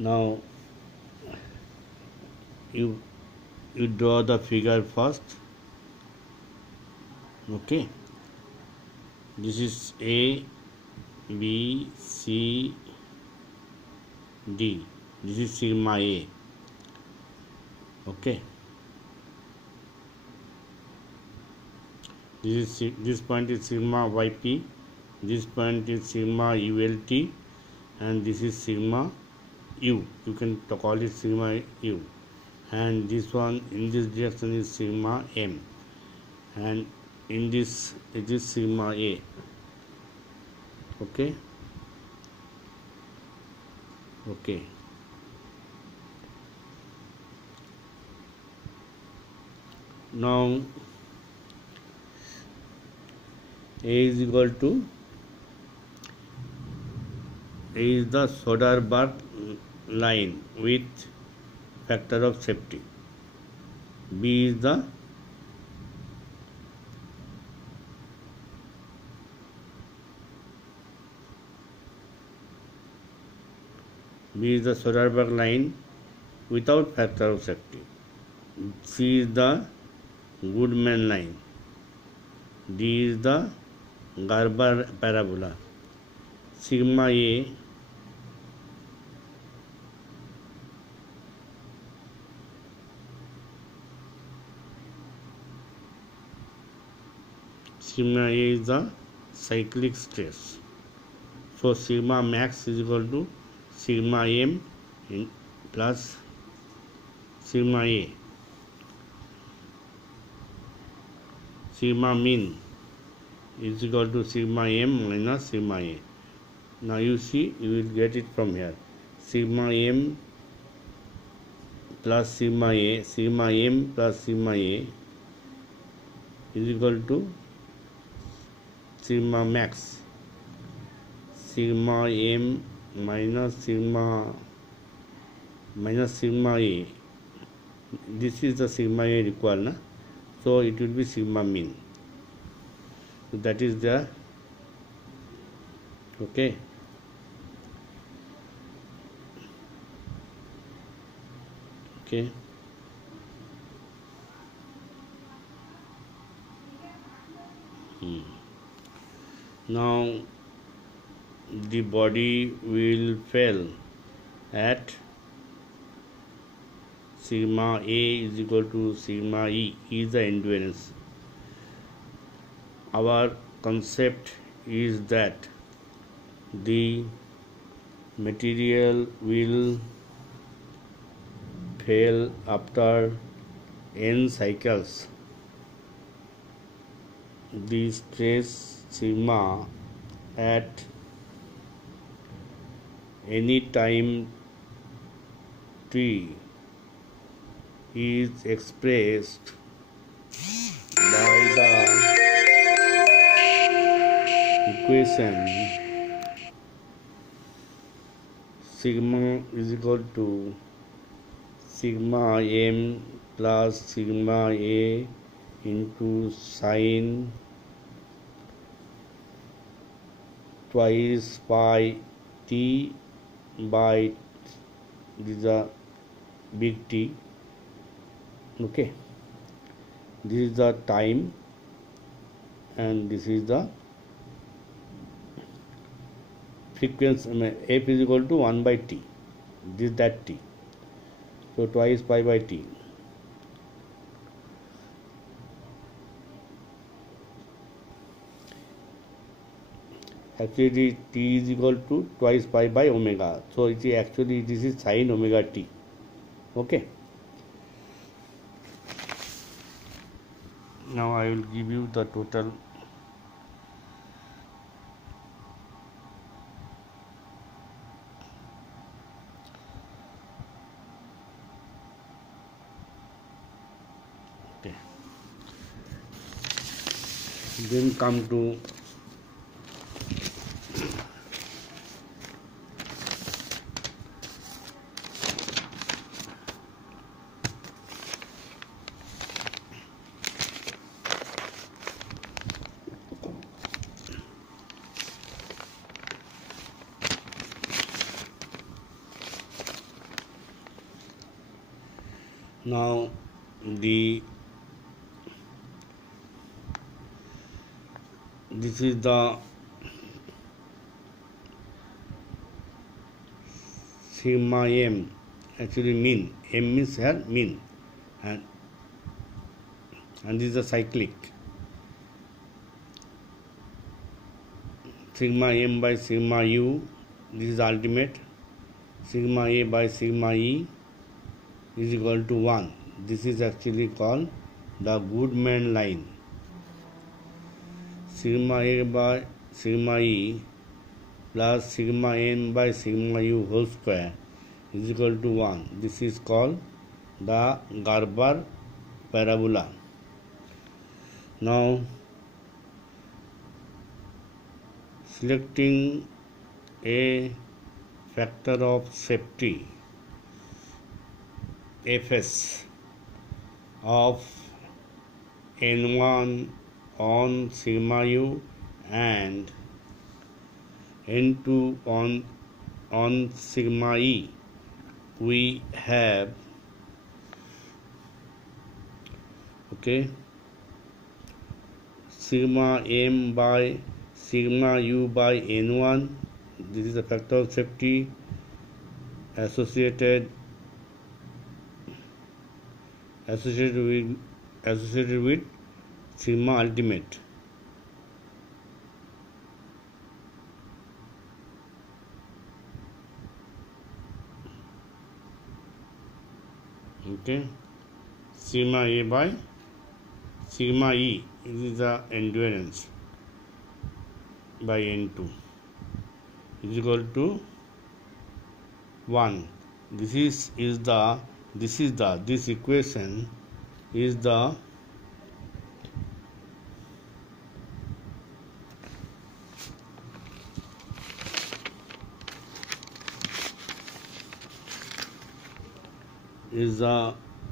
Now you draw the figure first. Okay, this is A, B, C, D. This is sigma A. Okay, this point is sigma YP, this point is sigma ULT, and this is sigma U. You can call it sigma U. And this one in this direction is sigma M, and in this it is sigma A. Okay. Now A is equal to, A is the Soderberg line with factor of safety. B is the Soderberg line without factor of safety. C is the Goodman line. D is the Garber parabola. Sigma A is the cyclic stress. So sigma max is equal to sigma M plus sigma A. Sigma mean is equal to sigma M minus sigma A. Now you see, you will get it from here. Sigma M plus sigma A, sigma M plus sigma A is equal to sigma max, sigma M minus sigma A. This is the sigma A required, na? So it will be sigma mean. So that is the okay. Now the body will fail at sigma A is equal to sigma E is the endurance. Our concept is that the material will fail after n cycles. The stress sigma at any time t is expressed by the equation sigma is equal to sigma M plus sigma A into sine twice pi T by this is a big T. Okay, this is the time and this is the frequency. F is equal to 1 by T. This is that T. So twice pi by T. Actually T is equal to twice pi by omega. So it is actually, this is sine omega T. Okay. Now I will give you the total. Okay. Then come to Now the this is the sigma m, actually mean. M means here mean, and this is a cyclic. Sigma m by sigma u, this is ultimate. Sigma a by sigma e is equal to 1. This is actually called the Goodman line. Sigma a by sigma e plus sigma n by sigma u whole square is equal to 1. This is called the Garber parabola. Now, selecting a factor of safety Fs of n1 on sigma u and n2 on sigma e, we have sigma m by sigma u by n1. This is a factor of safety associated with sigma ultimate. Sigma a by sigma e, this is the endurance by n2 is equal to 1. This equation is the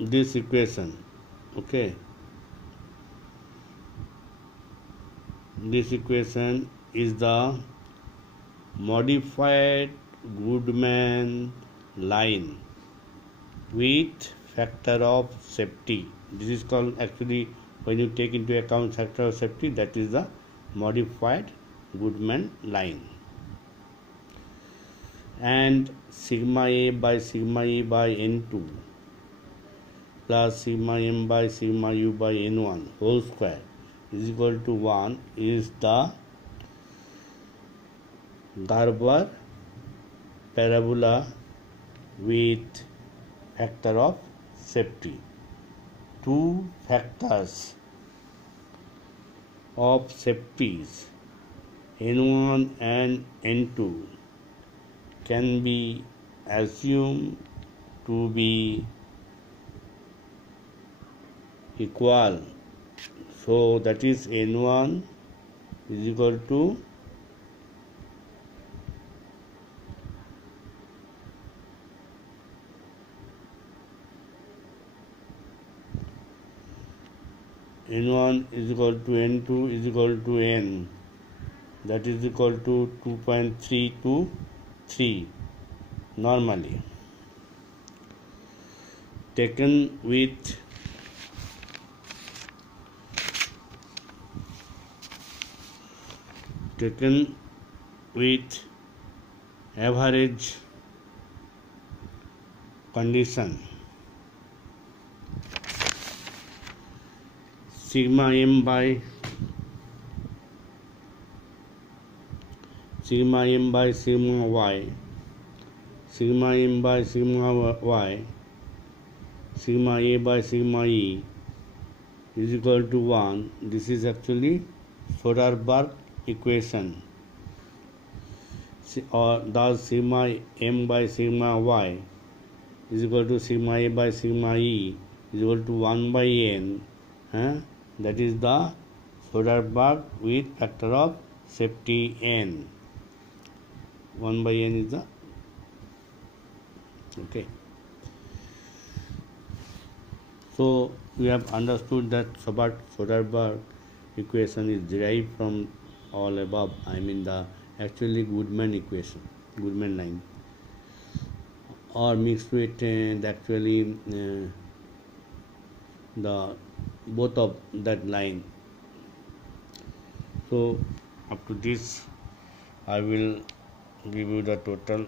this equation. This equation is the modified Goodman line with factor of safety. This is called, actually, when you take into account factor of safety, that is the modified Goodman line. And sigma a by sigma e by n2 plus sigma m by sigma u by n1 whole square is equal to 1 is the Garber parabola with factor of safety. Two factors of safeties n1 and n2 can be assumed to be equal. So that is n1 is equal to n1 is equal to n2 is equal to n, that is equal to 2.323 normally. Taken with average condition, sigma m by sigma y, sigma m by sigma y, sigma a by sigma e is equal to 1. This is actually Soderberg equation. Or thus sigma m by sigma y is equal to sigma a by sigma e is equal to 1 by n. That is the Soderberg with factor of safety n. 1 by n is the So we have understood that Soderberg equation is derived from all above. I mean the actually Goodman equation, Goodman line, or mixed with the actually the both of that line. So up to this I will give you the total